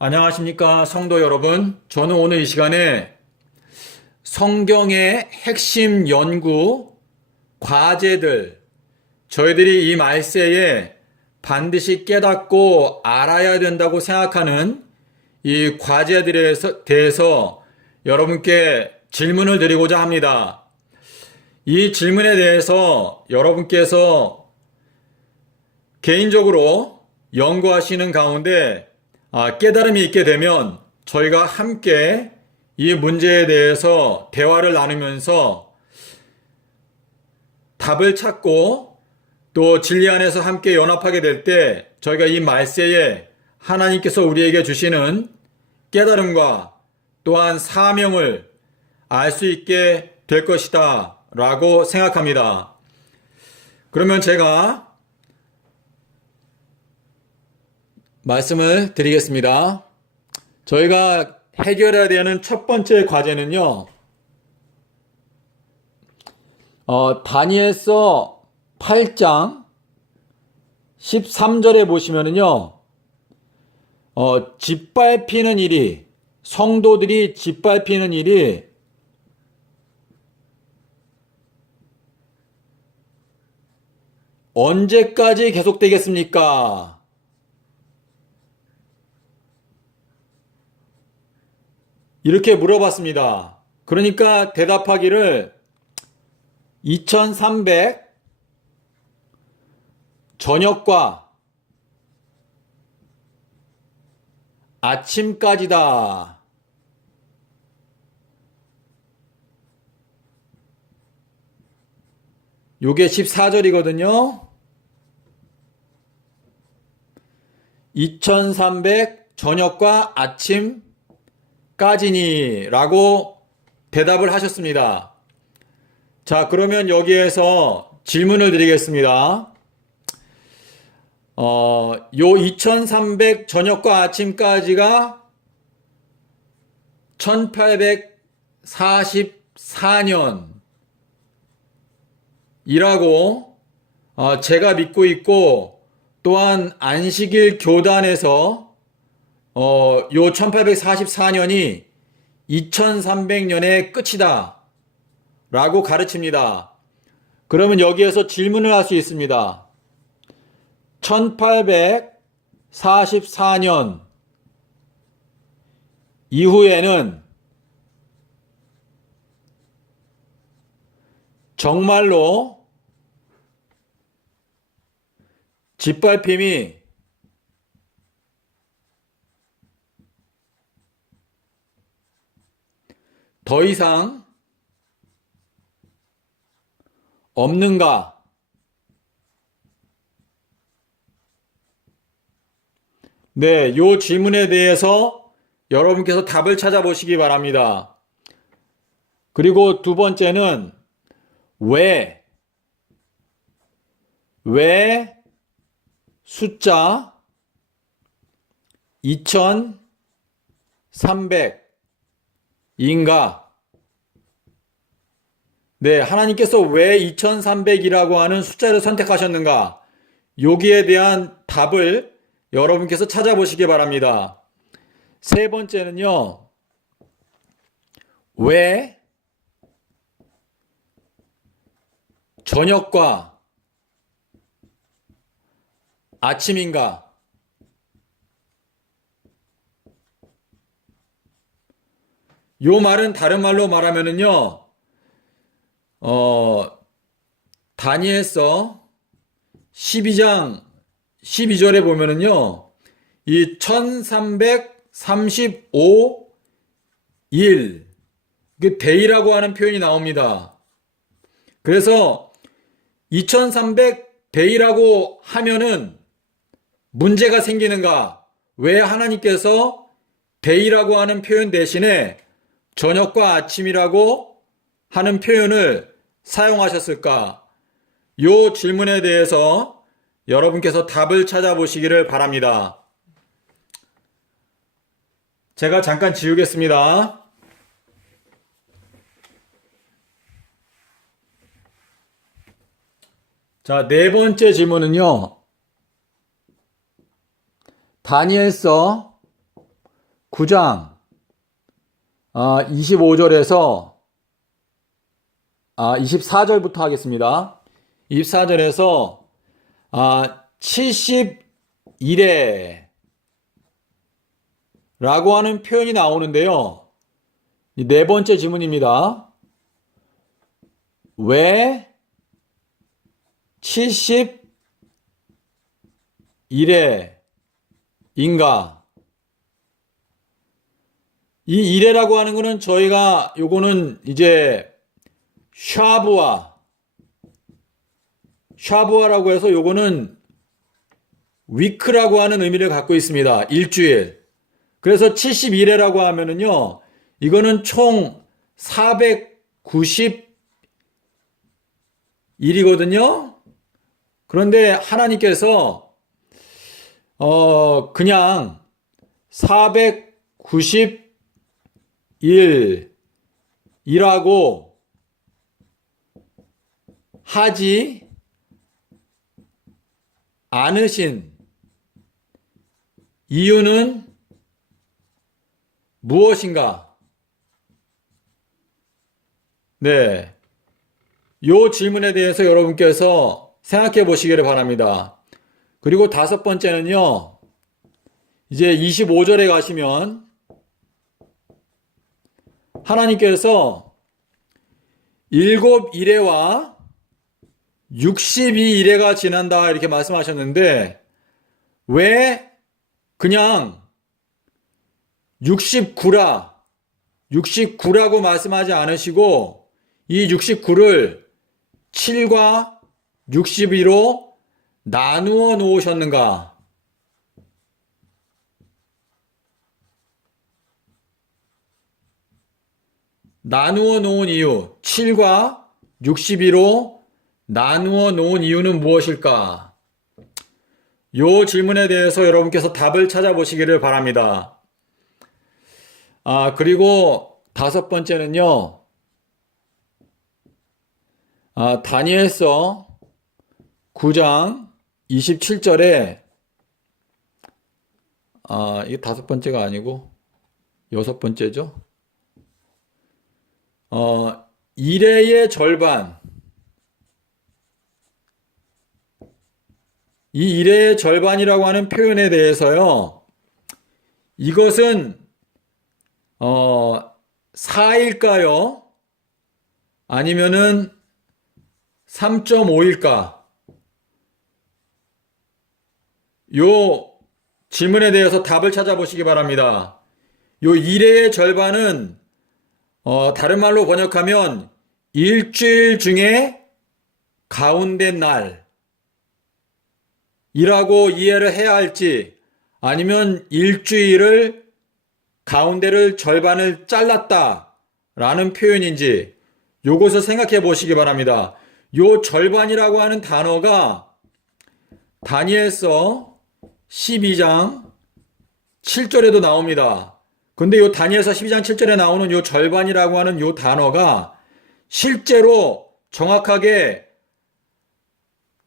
안녕하십니까, 성도 여러분. 저는 오늘 이 시간에 성경의 핵심 연구 과제들, 저희들이 이 말세에 반드시 깨닫고 알아야 된다고 생각하는 이 과제들에 대해서 여러분께 질문을 드리고자 합니다. 이 질문에 대해서 여러분께서 개인적으로 연구하시는 가운데 깨달음이 있게 되면 저희가 함께 이 문제에 대해서 대화를 나누면서 답을 찾고 또 진리 안에서 함께 연합하게 될 때 저희가 이 말세에 하나님께서 우리에게 주시는 깨달음과 또한 사명을 알 수 있게 될 것이다 라고 생각합니다. 그러면 제가 말씀을 드리겠습니다. 저희가 해결해야 되는 첫 번째 과제는요, 다니엘서 8장 13절에 보시면은요, 짓밟히는 일이, 성도들이 짓밟히는 일이 언제까지 계속되겠습니까? 이렇게 물어봤습니다. 그러니까 대답하기를 2300 저녁과 아침까지다. 요게 14절이거든요. 2300 저녁과 아침까지니 라고 대답을 하셨습니다. 자, 그러면 여기에서 질문을 드리겠습니다. 요 2300 저녁과 아침까지가 1844년 이라고 제가 믿고 있고, 또한 안식일 교단에서 요 1844년이 2300년의 끝이다 라고 가르칩니다. 그러면 여기에서 질문을 할 수 있습니다. 1844년 이후에는 정말로 짓밟힘이 더 이상 없는가? 네, 요 질문에 대해서 여러분께서 답을 찾아보시기 바랍니다. 그리고 두 번째는 왜 숫자 2300인가? 네, 하나님께서 왜 2300이라고 하는 숫자를 선택하셨는가? 여기에 대한 답을 여러분께서 찾아보시기 바랍니다. 세 번째는요, 왜 저녁과 아침인가? 요 말은 다른 말로 말하면은요, 다니엘서 12장 12절에 보면은요, 이 1335일, 그 데이라고 하는 표현이 나옵니다. 그래서 2300 데이라고 하면은 문제가 생기는가? 왜 하나님께서 데이라고 하는 표현 대신에 저녁과 아침이라고 하는 표현을 사용하셨을까? 요 질문에 대해서 여러분께서 답을 찾아보시기를 바랍니다. 제가 잠깐 지우겠습니다. 자, 네 번째 질문은요, 다니엘서 9장 25절에서 24절부터 하겠습니다. 24절에서 71회 라고 하는 표현이 나오는데요. 네 번째 지문입니다. 왜 71회인가? 이 1회라고 하는 거는 저희가 요거는 이제 샤부아라고 해서 요거는 위크라고 하는 의미를 갖고 있습니다. 일주일. 그래서 71회라고 하면은요, 이거는 총 490일이거든요. 그런데 하나님께서 그냥 490일이라고 하지 않으신 이유는 무엇인가? 네. 요 질문에 대해서 여러분께서 생각해 보시기를 바랍니다. 그리고 다섯 번째는요, 이제 25절에 가시면 하나님께서 7일에와 62일에가 지난다 이렇게 말씀하셨는데 왜 그냥 69라고 말씀하지 않으시고 이 69를 7과 62로 나누어 놓으셨는가? 나누어 놓은 이유, 7과 62로 나누어 놓은 이유는 무엇일까? 이 질문에 대해서 여러분께서 답을 찾아보시기를 바랍니다. 그리고 다섯 번째는요, 다니엘서 9장 27절에, 이게 다섯 번째가 아니고 여섯 번째죠. 일회의 절반, 이 일회의 절반이라고 하는 표현에 대해서요, 이것은 4일까요? 아니면은 3.5일까? 요 질문에 대해서 답을 찾아보시기 바랍니다. 요 일회의 절반은 다른 말로 번역하면 일주일 중에 가운데 날이라고 이해를 해야 할지 아니면 일주일을 가운데를 절반을 잘랐다라는 표현인지 요것을 생각해 보시기 바랍니다. 요 절반이라고 하는 단어가 다니엘서 12장 7절에도 나옵니다. 근데 요 다니엘서 12장 7절에 나오는 요 절반이라고 하는 요 단어가 실제로 정확하게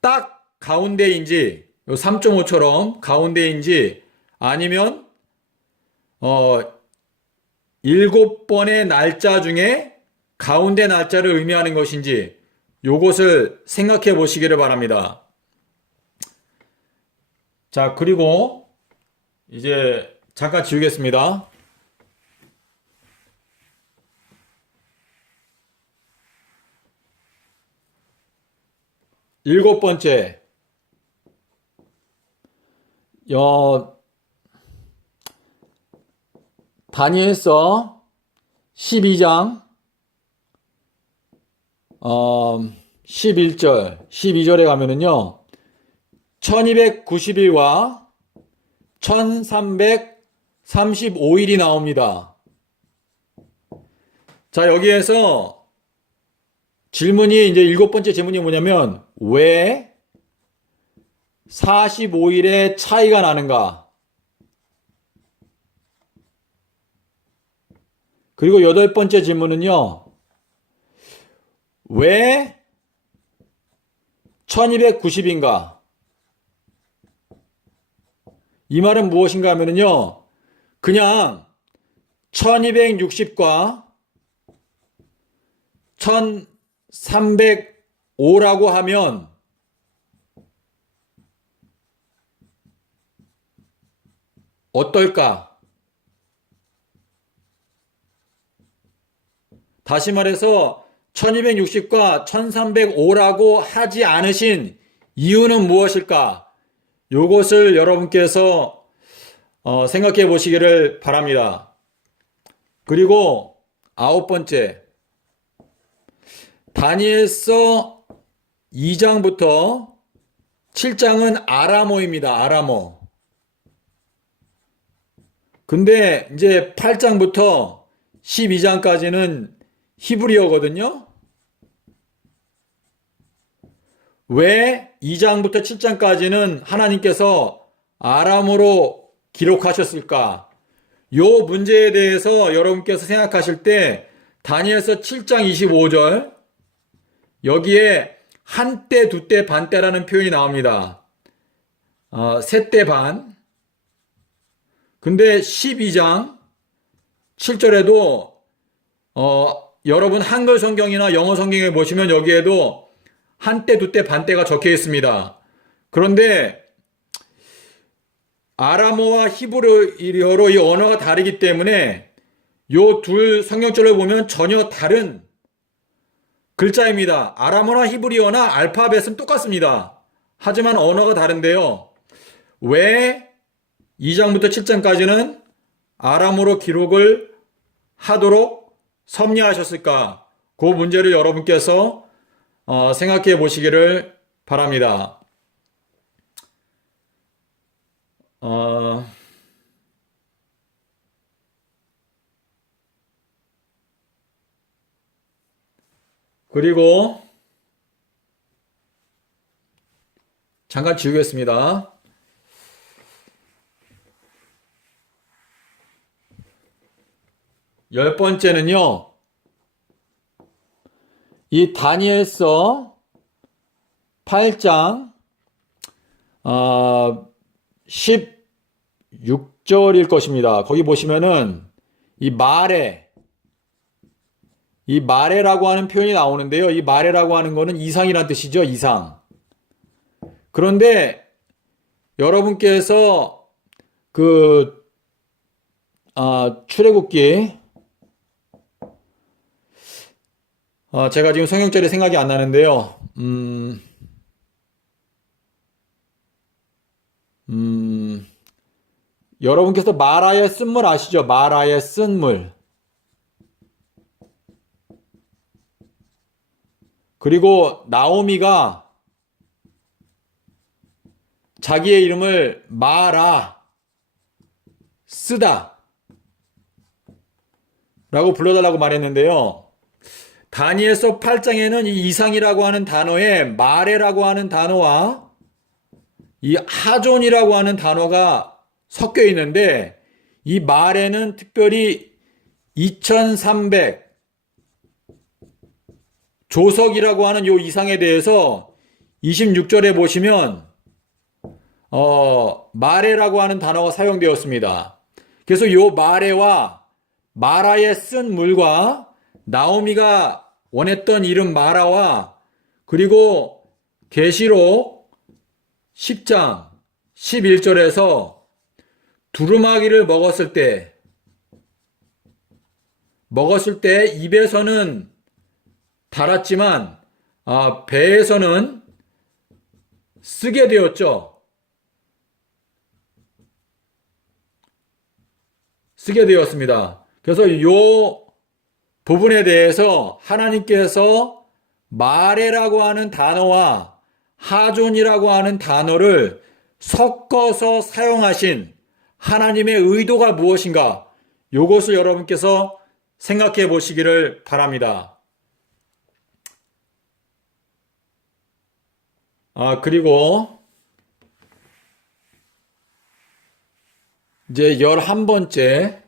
딱 가운데인지 요 3.5처럼 가운데인지 아니면 7번의 날짜 중에 가운데 날짜를 의미하는 것인지 요것을 생각해 보시기를 바랍니다. 자, 그리고 이제 잠깐 지우겠습니다. 일곱 번째, 다니엘서 12장 11절, 12절에 가면은요, 1290일과 1335일이 나옵니다. 자, 여기에서 질문이 이제 일곱 번째 질문이 뭐냐면 왜 45일의 차이가 나는가? 그리고 여덟 번째 질문은요. 왜 1290인가? 이 말은 무엇인가 하면요. 그냥 1260과 1305라고 하면 어떨까? 다시 말해서 1260과 1305라고 하지 않으신 이유는 무엇일까? 요것을 여러분께서 생각해 보시기를 바랍니다. 그리고 아홉 번째, 다니엘서 2장부터 7장은 아람어입니다. 아람어. 근데 이제 8장부터 12장까지는 히브리어거든요. 왜 2장부터 7장까지는 하나님께서 아람어로 기록하셨을까? 요 문제에 대해서 여러분께서 생각하실 때 다니엘서 7장 25절 여기에 한때, 두때, 반때라는 표현이 나옵니다. 세때 반. 근데 12장 7절에도 여러분 한글 성경이나 영어 성경에 보시면 여기에도 한때, 두때, 반때가 적혀 있습니다. 그런데 아람어와 히브리어로 이 언어가 다르기 때문에 요 둘 성경절을 보면 전혀 다른 글자입니다. 아람어나 히브리어나 알파벳은 똑같습니다. 하지만 언어가 다른데요. 왜 2장부터 7장까지는 아람어로 기록을 하도록 섭리하셨을까? 그 문제를 여러분께서 생각해 보시기를 바랍니다. 그리고 잠깐 지우겠습니다. 열 번째는요, 이 다니엘서 8장 16절일 것입니다. 거기 보시면은 이 마레라고 하는 표현이 나오는데요. 이 마레라고 하는 거는 이상이란 뜻이죠. 이상. 그런데 여러분께서 출애굽기 제가 지금 성경절이 생각이 안 나는데요. 여러분께서 마라의 쓴물 아시죠? 마라의 쓴물. 그리고 나오미가 자기의 이름을 마라 쓰다 라고 불러달라고 말했는데요. 다니엘서 8장에는 이 이상이라고 하는 단어에 마레라고 하는 단어와 이 하존이라고 하는 단어가 섞여 있는데 이 마레는 특별히 2300 조석이라고 하는 요 이상에 대해서 26절에 보시면 마레라고 하는 단어가 사용되었습니다. 그래서 요 마레와 마라의 쓴 물과 나오미가 원했던 이름 마라와 그리고 계시록 10장 11절에서 두루마기를 먹었을 때 입에서는 달았지만 배에서는 쓰게 되었죠. 쓰게 되었습니다. 그래서 이 부분에 대해서 하나님께서 마레라고 하는 단어와 하존이라고 하는 단어를 섞어서 사용하신 하나님의 의도가 무엇인가? 이것을 여러분께서 생각해 보시기를 바랍니다. 그리고 이제 11번째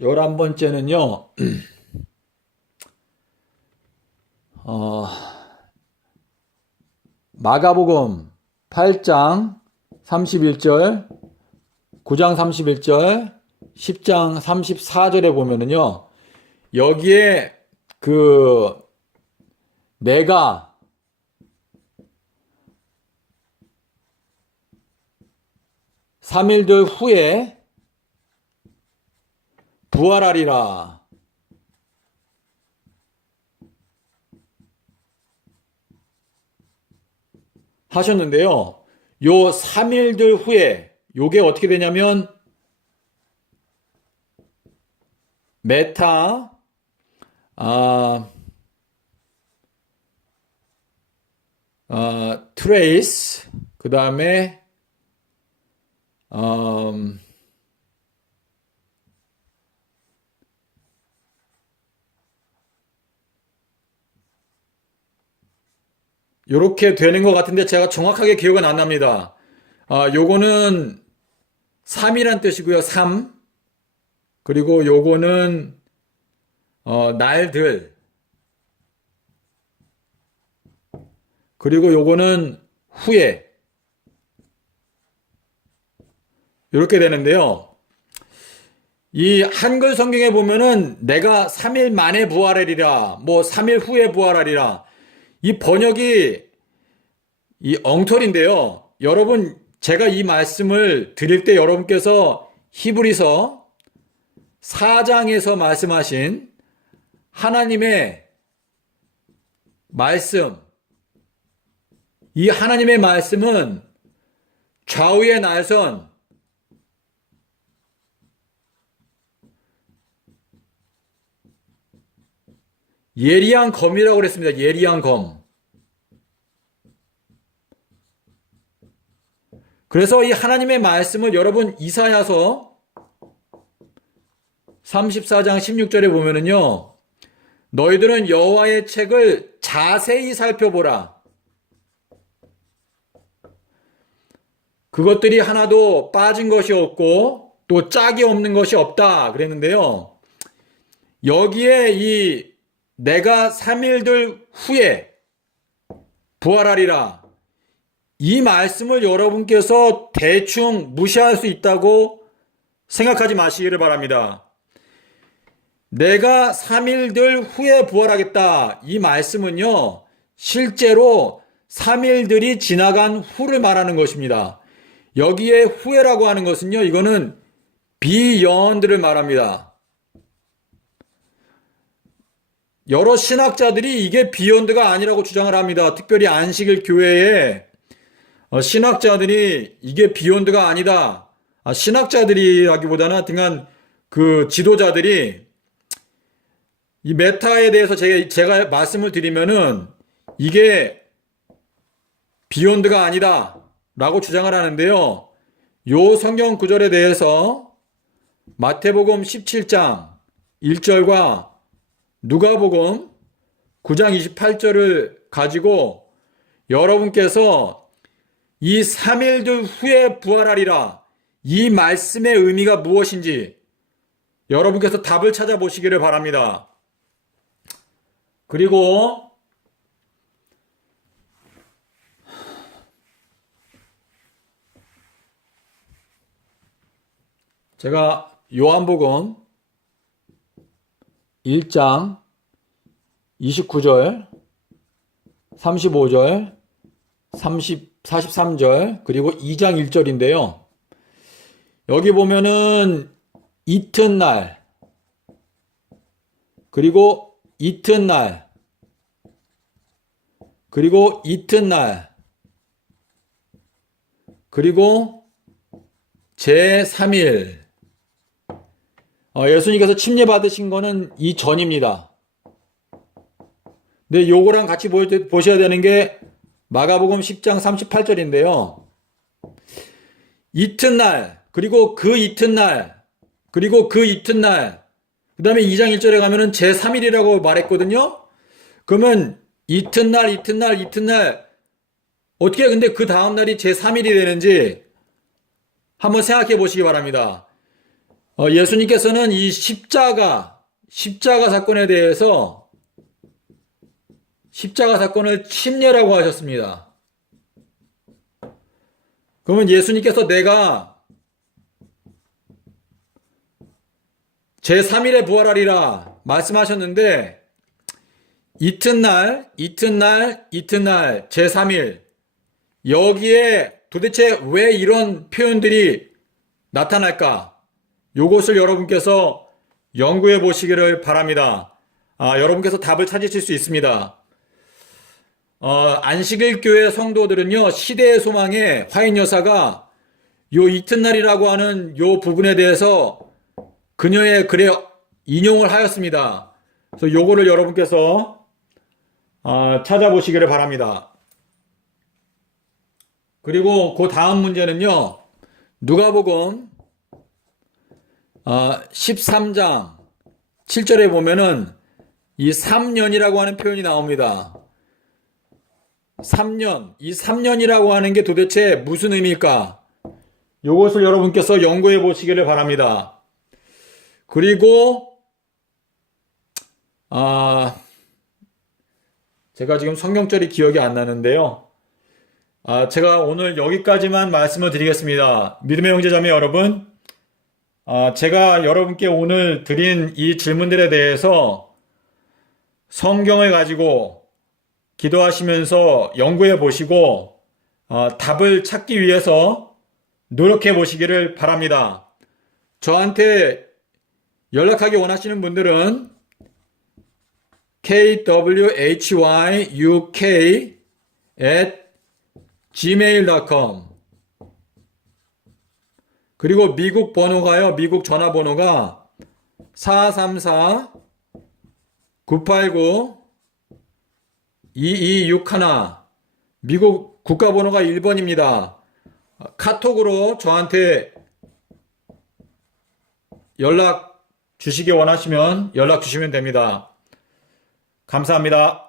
11번째는요. 마가복음 8장 31절, 9장 31절, 10장 34절에 보면은요, 여기에 내가 (3일들) 후에 부활하리라 하셨는데요. 요 3일들 후에 요게 어떻게 되냐면 메타 트레이스 그 다음에 요렇게 되는 것 같은데 제가 정확하게 기억은 안 납니다. 요거는 3이란 뜻이고요. 3. 그리고 요거는 날들. 그리고 요거는 후에. 이렇게 되는데요. 이 한글 성경에 보면은 내가 3일 만에 부활하리라, 뭐 3일 후에 부활하리라. 이 번역이 이 엉터리인데요. 여러분, 제가 이 말씀을 드릴 때 여러분께서 히브리서 4장에서 말씀하신 하나님의 말씀, 이 하나님의 말씀은 좌우의 날선, 예리한 검이라고 그랬습니다. 예리한 검. 그래서 이 하나님의 말씀을 여러분 이사야서 34장 16절에 보면은요. 너희들은 여호와의 책을 자세히 살펴보라. 그것들이 하나도 빠진 것이 없고 또 짝이 없는 것이 없다 그랬는데요. 여기에 이 내가 3일들 후에 부활하리라. 이 말씀을 여러분께서 대충 무시할 수 있다고 생각하지 마시기를 바랍니다. 내가 3일들 후에 부활하겠다. 이 말씀은요, 실제로 3일들이 지나간 후를 말하는 것입니다. 여기에 후에라고 하는 것은요, 이거는 비연들을 말합니다. 여러 신학자들이 이게 비욘드가 아니라고 주장을 합니다. 특별히 안식일 교회에 신학자들이 이게 비욘드가 아니다. 신학자들이라기보다는 하여튼간 그 지도자들이 이 메타에 대해서 제가 말씀을 드리면은 이게 비욘드가 아니다 라고 주장을 하는데요. 요 성경 구절에 대해서 마태복음 17장 1절과 누가복음 9장 28절을 가지고 여러분께서 이 3일들 후에 부활하리라 이 말씀의 의미가 무엇인지 여러분께서 답을 찾아보시기를 바랍니다. 그리고 제가 요한복음 1장 29절, 35절, 43절, 그리고 2장 1절인데요. 여기 보면은 이튿날, 그리고 이튿날, 그리고 이튿날, 그리고 제3일. 예수님께서 침례 받으신 거는 이전입니다. 근데 요거랑 같이 보셔야 되는 게 마가복음 10장 38절인데요. 이튿날, 그리고 그 이튿날, 그리고 그 이튿날, 그 다음에 2장 1절에 가면은 제3일이라고 말했거든요. 그러면 이튿날, 이튿날, 이튿날, 어떻게 근데 그 다음날이 제3일이 되는지 한번 생각해 보시기 바랍니다. 예수님께서는 이 십자가 사건에 대해서 십자가 사건을 침례라고 하셨습니다. 그러면 예수님께서 내가 제3일에 부활하리라 말씀하셨는데 이튿날 제3일 여기에 도대체 왜 이런 표현들이 나타날까? 요것을 여러분께서 연구해 보시기를 바랍니다. 여러분께서 답을 찾으실 수 있습니다. 안식일 교회 성도들은요, 시대의 소망에 화인 여사가 요 이튿날이라고 하는 요 부분에 대해서 그녀의 글에 인용을 하였습니다. 그래서 요거를 여러분께서 찾아보시기를 바랍니다. 그리고 그 다음 문제는요, 누가복음 13장 7절에 보면은 이 3년이라고 하는 표현이 나옵니다. 3년, 이 3년이라고 하는 게 도대체 무슨 의미일까? 이것을 여러분께서 연구해 보시기를 바랍니다. 그리고 제가 지금 성경절이 기억이 안 나는데요. 제가 오늘 여기까지만 말씀을 드리겠습니다. 믿음의 형제자매 여러분, 제가 여러분께 오늘 드린 이 질문들에 대해서 성경을 가지고 기도하시면서 연구해 보시고 답을 찾기 위해서 노력해 보시기를 바랍니다. 저한테 연락하기 원하시는 분들은 kwhyuk@gmail.com 그리고 미국 번호가요. 미국 전화번호가 434-989-2261 미국 국가번호가 1번입니다. 카톡으로 저한테 연락 주시기 원하시면 연락 주시면 됩니다. 감사합니다.